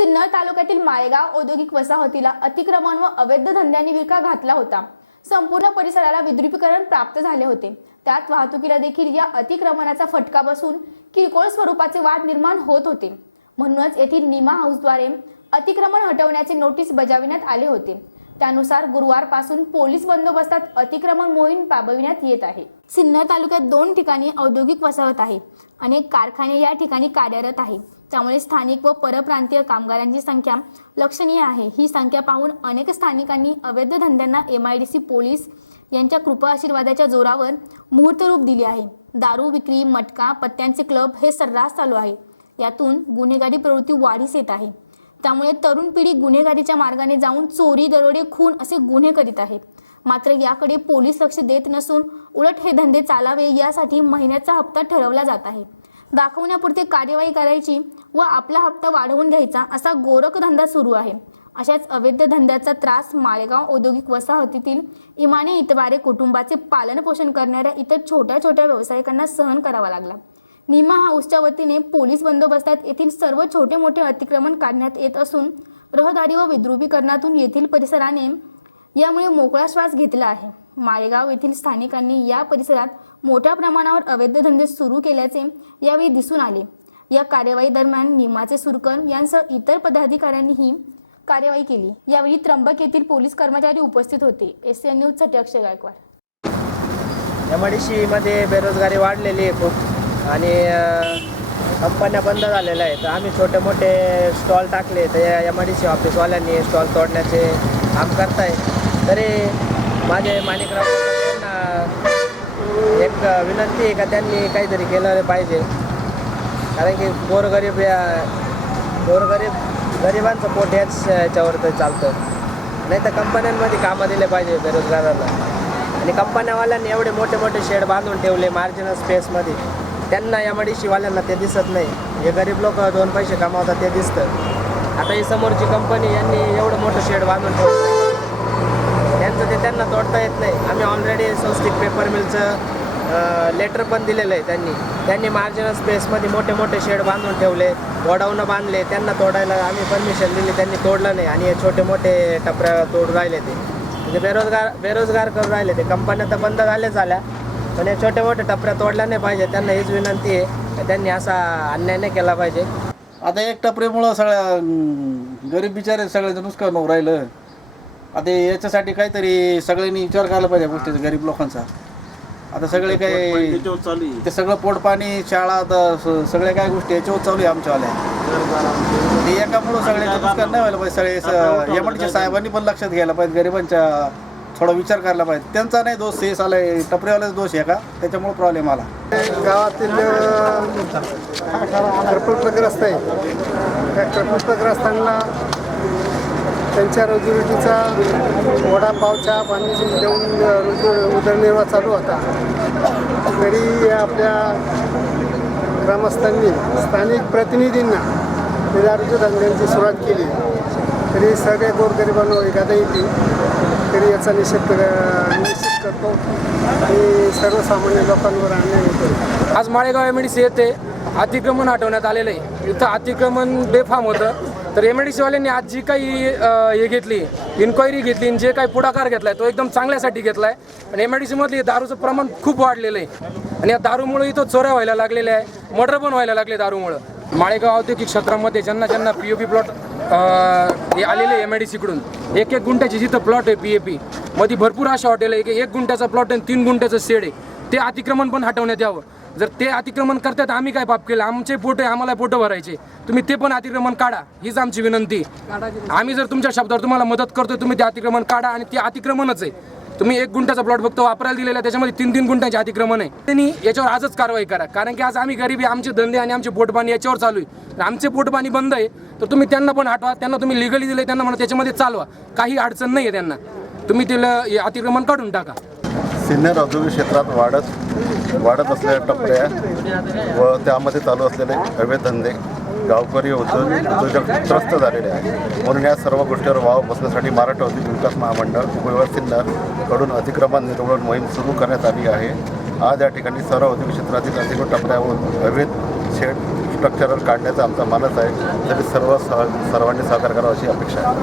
सिन्नर तालुक्यातील माळेगाव औद्योगिक वसाहतीला अतिक्रमण व अवैध धंद्यांनी विळखा घातला होता. संपूर्ण परिसराला विद्रुपीकरण प्राप्त झाले होते. त्यात वाहतुकीला देखील या अतिक्रमणाचा फटका बसून किरकोळ स्वरूपाचे वाद निर्माण होत होते. म्हणूनच येथील निमा हाऊसद्वारे अतिक्रमण हटवण्याचे नोटीस बजाविण्यात आले होते. त्यानुसार गुरुवारपासून पोलीस बंदोबस्तात अतिक्रमण मोहीम राबविण्यात येत आहे. सिन्नर तालुक्यात दोन ठिकाणी औद्योगिक वसाहत आहे. अनेक कारखाने या ठिकाणी कार्यरत आहे. त्यामुळे स्थानिक व परप्रांतीय कामगारांची संख्या लक्षणीय आहे. ही संख्या पाहून अनेक स्थानिकांनी अवैध धंद्यांना M I D C police यांच्या कृपा आशीर्वादाच्या जोरावर मुहूर्तरूप दिले आहे. दारू विक्री मटका पत्त्यांचे क्लब हे सर्रास चालू आहे. यातून गुन्हेगारी प्रवृत्ती वाढीस येत आहे. त्यामुळे तरुण पिढी गुन्हेगारीच्या मार्गाने जाऊन चोरी दरोडे खून असे गुन्हे करीत आहे. मात्र याकडे पोलीस लक्ष देत नसून उलट हे धंदे चालावे यासाठी महिन्याचा हप्ता ठरवला जात आहे. दाखवण्यापुरते कार्यवाही करायची व आपला हप्ता वाढवून घ्यायचा असा गोरखधंदा सुरू आहे. अशाच अवैध धंद्याचा त्रास माळेगाव औद्योगिक वसाहतीतील इमाने इतबारे कुटुंबाचे पालनपोषण करणाऱ्या इतर छोट्या छोट्या व्यावसायिकांना सहन करावा लागला. निमा हाऊसच्या वतीने पोलीस बंदोबस्तात येथील सर्व छोटे मोठे अतिक्रमण काढण्यात येत असून रहदारी व विद्रुपीकरणातून येथील परिसराने यामुळे मोकळा श्वास घेतला आहे. माळेगाव येथील स्थानिकांनी या परिसरात मोठ्या प्रमाणावर अवैध धंदे सुरू केल्याचे यावेळी दिसून आले. या कार्यवाही दरम्यान निमाचे सुरकर यांसह इतर पदाधिकाऱ्यांनीही कार्यवाही केली. यावेळी त्र्यंबक येथील पोलीस कर्मचारी उपस्थित होते. एस एन न्यूजसाठी अक्षय गायकवाड एमआडीसी मध्ये बेरोजगारी वाढलेली आहे खूप. आणि कंपन्या बंद झालेल्या आहेत. आम्ही छोटे मोठे स्टॉल टाकले तर या एम आय डी सी ऑफिसवाल्यांनी स्टॉल तोडण्याचे काम करताय. तरी माझे माणिकराव एक विनंती आहे का त्यांनी काहीतरी केलं पाहिजे. कारण की गोरगरीब या गोरगरीब गरिबांचं पोट याच याच्यावर तर चालतं. नाही तर कंपन्यांमध्ये कामं दिले पाहिजे बेरोजगारांना. आणि कंपन्यावाल्यांनी एवढे मोठे मोठे शेड बांधून ठेवले मार्जिनल स्पेसमध्ये त्यांना या शिवाल्यांना ते दिसत नाही. हे गरीब लोक दोन पैसे कमावतात ते दिसतं. आता ही समोरची कंपनी यांनी एवढं मोठं शेड बांधून ठेवलं त्यांचं ते त्यांना तोडता येत नाही. आम्ही ऑलरेडी सौस्टिक पेपर मिलचं लेटर पण दिलेलं आहे त्यांनी. त्यांनी मार्जिनल स्पेसमध्ये मोठे मोठे शेड बांधून ठेवले गोडाऊन बांधले त्यांना तोडायला आम्ही परमिशन दिली त्यांनी तोडलं नाही. आणि हे छोटे मोठे टपऱ्या तोडून राहिले ते. म्हणजे बेरोजगार बेरोजगार करून राहिले ते. कंपन्या तर बंद झाल्या झाल्या पण हे छोटे मोठे टपऱ्या तोडल्या नाही पाहिजे. त्यांना हीच विनंती आहे त्यांनी असा अन्याय नाही केला पाहिजे. आता एक टपरीमुळं सगळ्या गरीब बिचारे सगळ्यांचं नुकसान होऊन राहिलं. आता याच्यासाठी काहीतरी सगळ्यांनी विचार करायला पाहिजे या गोष्टीचा गरीब लोकांचा. आता सगळे काही ते सगळं पोटपाणी शाळा आता स- सगळ्या काय गोष्टी याच्यावर चालू आहे आमच्यावाल्या. ते एकामुळं सगळ्यांचं नुकसान नाही व्हायला पाहिजे. सगळे एमआयच्या साहेबांनी पण लक्षात घ्यायला पाहिजे गरिबांच्या थोडा विचार करायला पाहिजे. त्यांचा नाही दोष हे साला टपरीवाल्याचा दोष आहे का? त्याच्यामुळे प्रॉब्लेम आला. गावातील कर्कटग्रस्त आहे. त्या कर्कटग्रस्तांना त्यांच्या रोजीरोटीचा वडापाव चहा पाणी देऊन रोजी उदरनिर्वाह चालू होता. तरी आपल्या ग्रामस्थांनी स्थानिक प्रतिनिधींना या दारूच्या धंद्यांची सुरुवात केली. तरी सगळ्या गोरगरिबांना एखादा येतील. तरी याचा निषेध निश्चित करतो. आणि सर्वसामान्य लोकांवर अन्याय होतो. आज माळेगाव एम डी सी येथे अतिक्रमण हटवण्यात आलेलं आहे. इथं अतिक्रमण बेफाम होतं. तर एम डी वाल्यांनी आज जी काही हे घेतली इन्क्वायरी घेतली आणि जे काही पुढाकार घेतलाय तो एकदम चांगल्यासाठी घेतलाय. आणि एम आय डी सीमधली दारूचं प्रमाण खूप वाढलेलं आहे. आणि या दारूमुळे इथं चोऱ्या व्हायला लागलेल्या आहे. मर्डर पण व्हायला लागले दारूमुळं. माळेगाव औद्योगिक क्षेत्रामध्ये ज्यांना ज्यांना पी ओ पी प्लॉट हे आलेले एम आय डी सीकडून एक एक गुंठ्याची जिथं प्लॉट आहे पी ए पी मध्ये भरपूर अशा हॉटेल आहे. की एक गुंठ्याचा प्लॉट आणि तीन गुंठ्याचं शेड आहे. ते अतिक्रमण पण हटवण्यात यावं. जर ते अतिक्रमण करतात आम्ही काय पाप केलं? आमचे पोटे आम्हाला पोटं भरायचे. तुम्ही ते पण अतिक्रमण काढा. हीच आमची विनंती. आम्ही जर तुमच्या शब्दावर तुम्हाला मदत करतोय तुम्ही ते अतिक्रमण काढा आणि ते अतिक्रमणच आहे. तुम्ही एक गुंठाचा प्लॉट फक्त वापरायला दिलेला आहे त्याच्यामध्ये तीन तीन गुंठ्याचे अतिक्रमण आहे. त्यांनी याच्यावर आजच कारवाई करा. कारण की आज आम्ही गरीबी आमचे धंदे आणि आमचे पोटपाणी याच्यावर चालू आहे. आमचे पोटपाणी बंद आहे तर तुम्ही त्यांना पण हटवा त्यांना तुम्ही लिगली दिले त्यांना म्हणा त्याच्यामध्ये चालवा. काही अडचण नाही आहे त्यांना. तुम्ही तिला अतिक्रमण काढून टाका. सिन्नर औद्योगिक क्षेत्रात वाढत वाढत असलेल्या टप्प्या व त्यामध्ये चालू असलेले अवैध धंदे गावकरी उद्योग उद्योजक त्रस्त झालेले आहेत म्हणून या सर्व गोष्टीवर वाव बसण्यासाठी मराठा औद्योगिक विकास महामंडळ उपविभाग अतिक्रमण निर्मूलन मोहीम सुरू करण्यात आली आहे. आज या ठिकाणी सर्व औद्योगिक क्षेत्रातील अधिकृत टप्प्यावर अवैध शेड स्ट्रक्चरल काढण्याचा आमचा मानस आहे. तरी सर्व सह सर्वांनी सहकार करावं अशी अपेक्षा आहे.